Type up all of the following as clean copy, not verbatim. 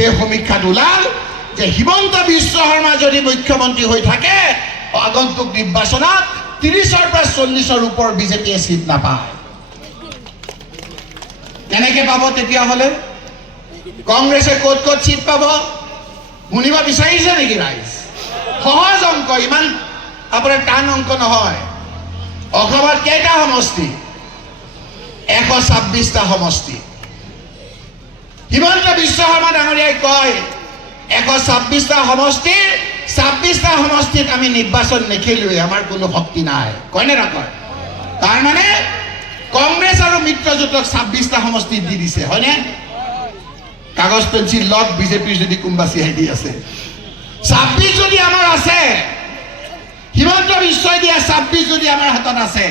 সেই সমীক্ষাত ওলাল যে হিমন্ত বিশ্ব শৰ্মা যদি মুখ্যমন্ত্ৰী হৈ থাকে আগন্তুক নিৰ্বাচনত 30ৰ পৰা 40ৰ ওপৰ বিজেপিয়ে সিট নাপায়। কেনেকে পাব তেতিয়াহ'লে? কংগ্ৰেছে ক'ত ক'ত সিট পাব শুনিব বিচাৰিছে নেকি ৰাইজ? সহজ অংক, ইমান আপোনাৰ টান অংক নহয়। অসমত কেইটা সমষ্টি? 126টা সমষ্টি। হিমন্ত বিশ্ব শৰ্মা ডাঙৰীয়াই কয় 126টা সমষ্টিৰ 26টা সমষ্টিত আমি নিৰ্বাচন নেখেলোৱে, আমাৰ কোনো শক্তি নাই, কয়নে নকয়? তাৰমানে কংগ্ৰেছ আৰু মিত্ৰজোঁটক 26টা সমষ্টিত দি দিছে, হয়নে? কাগজ পেঞ্চিল লগ বিজেপিৰ যদি কোনোবা চিহাই দি আছে, 26 যদি আমাৰ আছে, হিমন্ত বিশ্বই দিয়া 26 যদি আমাৰ হাতত আছে,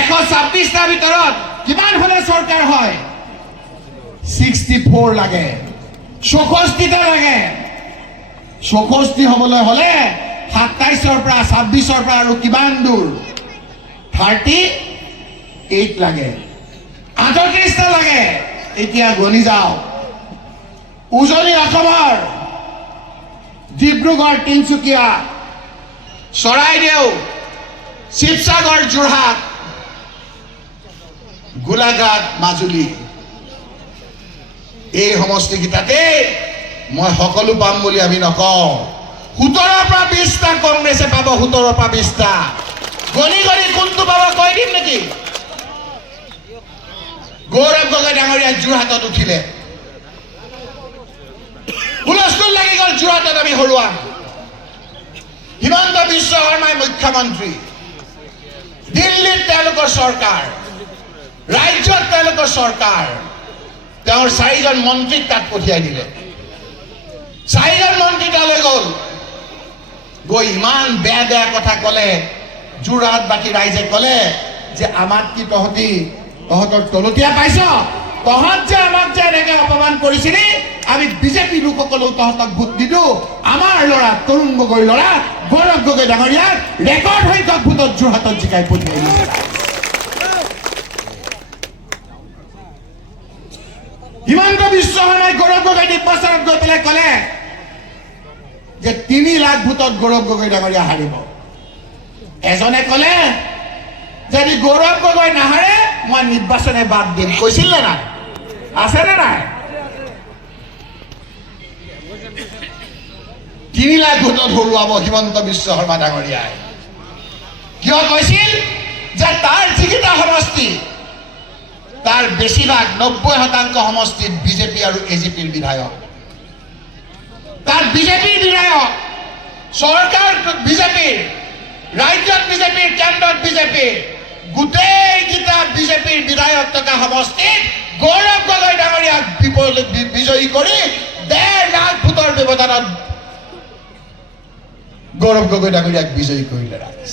126টাৰ ভিতৰত কিমান হ'লে চৰকাৰ হয়? 64 লাগে, 64টা লাগে। 64 হ'বলৈ হ'লে 27ৰ পৰা 26ৰ পৰা আৰু কিমান দূৰ? 38 লাগে, 38টা লাগে। এতিয়া গণি যাওক, উজনি অসমৰ ডিব্ৰুগড়, তিনিচুকীয়া, চৰাইদেউ, শিৱসাগৰ, যোৰহাট, গোলাঘাট, মাজুলী, এই সমষ্টিকেইটাতে মই সকলো পাম বুলি আমি নকওঁ। 17ৰ পৰা 20টা কংগ্ৰেছে পাব, 17ৰ পৰা 20টা। গণি গণি কোনটো পাব কৈ দিম নেকি? গৌৰৱ গগৈ ডাঙৰীয়া যোৰহাটত উঠিলে, হুলস্থুল লাগি গ'ল যোৰহাটত, আমি হৰুৱাম। হিমন্ত বিশ্ব শৰ্মাই মুখ্যমন্ত্ৰী, দিল্লীত তেওঁলোকৰ চৰকাৰ, ৰাজ্যত তেওঁলোকৰ চৰকাৰ, তেওঁৰ 4জন মন্ত্ৰীক তাত পঠিয়াই দিলে। 4জন মন্ত্ৰী তালৈ গ'ল, গৈ ইমান বেয়া বেয়া কথা ক'লে। যোৰহাটবাসী ৰাইজে ক'লে যে আমাক কি তহঁতৰ তলতীয়া পাইছ? তহঁত যে আমাক যে এনেকে অপমান কৰিছিলি, আমি বিজেপি লোকসকলেও তহঁতক ভোট দিলোঁ। আমাৰ ল'ৰা তৰুণ গগৈ ল'ৰা গৌৰৱ গগৈ ডাঙৰীয়াক ৰেকৰ্ড সংখ্যক ভোটত যোৰহাটত জিকাই পঠিয়াই দিছে। হিমন্ত বিশ্ব শৰ্মাই গৌৰৱ গগৈ নিৰ্বাচনত গৈ পেলাই ক'লে যে 3 লাখ ভোটত গৌৰৱ গগৈ ডাঙৰীয়া হাৰিব। এজনে ক'লে যদি গৌৰৱ গগৈ নাহাৰে মই নিৰ্বাচনে বাদ দিম। কৈছিল নে নাই? আছে নে নাই? 3 লাখ ভোটত হৰুৱাব হিমন্ত বিশ্ব শৰ্মা ডাঙৰীয়াই। কিয় কৈছিল? যে তাৰ যিকেইটা সমষ্টি, তাৰ বেছিভাগ 90% সমষ্টিত বিজেপি আৰু এজিপিৰ বিধায়ক। তাৰ বিজেপিৰ বিধায়ক, সৰকাৰ বিজেপিৰ, ৰাজ্যত বিজেপিৰ, কেন্দ্ৰত বিজেপিৰ, গোটেইকেইটা বিজেপিৰ বিধায়ক থকা সমষ্টিত গৌৰৱ গগৈ ডাঙৰীয়াক বিজয়ী কৰি 1.5 লাখ ভোটৰ ব্যৱধানত গৌৰৱ গগৈ ডাঙৰীয়াক বিজয়ী কৰিলে ৰাইজ।